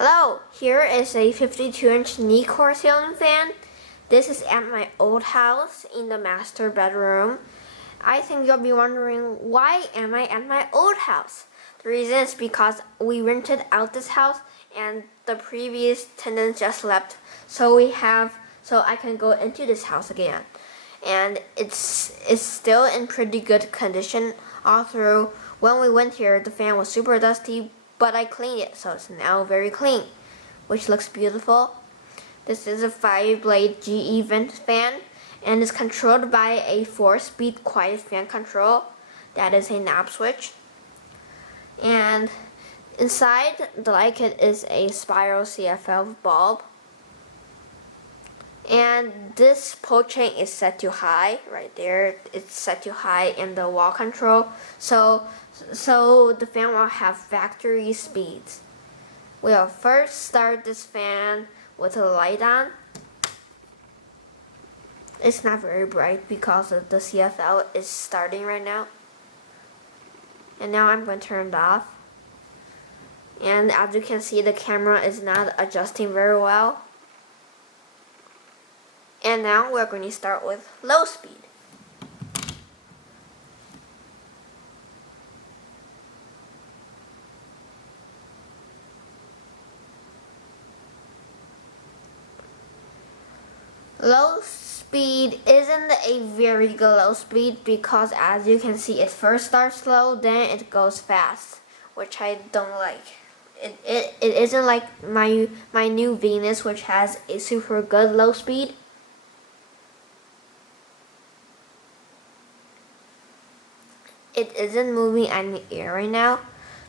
Hello, here is a 52-inch Nicor ceiling fan. This is at my old house in the master bedroom. I think you'll be wondering, why am I at my old house? The reason is because we rented out this house and the previous tenants just left. So I can go into this house again. And it's still in pretty good condition. Although when we went here, the fan was super dusty, but I cleaned it, so it's now very clean, which looks beautiful. This is a 5-blade GE vent fan, and is controlled by a 4-speed quiet fan control. That is a knob switch. And inside the light kit is a spiral CFL bulb. And this pull chain is set to high, right there. It's set to high in the wall control. So the fan will have factory speeds. We'll first start this fan with the light on. It's not very bright because the CFL is starting right now. And now I'm going to turn it off. And as you can see, the camera is not adjusting very well. And now we're going to start with low speed. Low speed isn't a very good low speed because, as you can see, it first starts slow, then it goes fast, which I don't like. It isn't like my new Venus, which has a super good low speed. It isn't moving in the air right now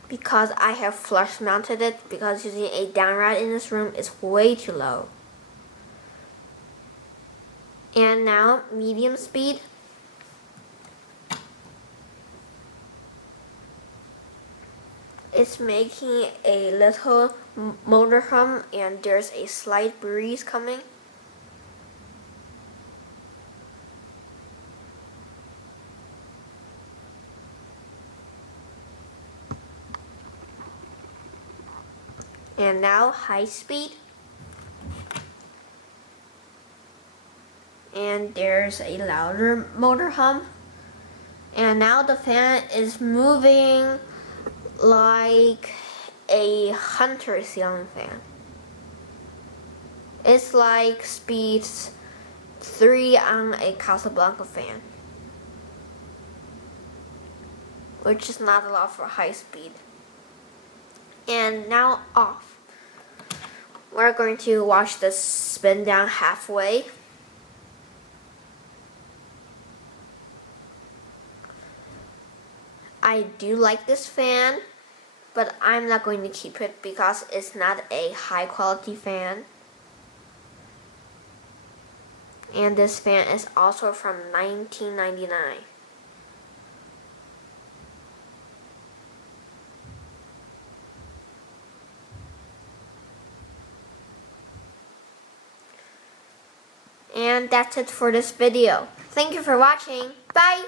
because I have flush mounted it, because using a downrod in this room is way too low. And now medium speed. It's making a little motor hum and there's a slight breeze coming. And now high speed. And there's a louder motor hum. And now the fan is moving like a Hunter ceiling fan. It's like speeds 3 on a Casablanca fan, which is not a lot for high speed. And now off. We're going to watch this spin down halfway. I do like this fan, but I'm not going to keep it because it's not a high quality fan. And this fan is also from 1999. And that's it for this video. Thank you for watching. Bye!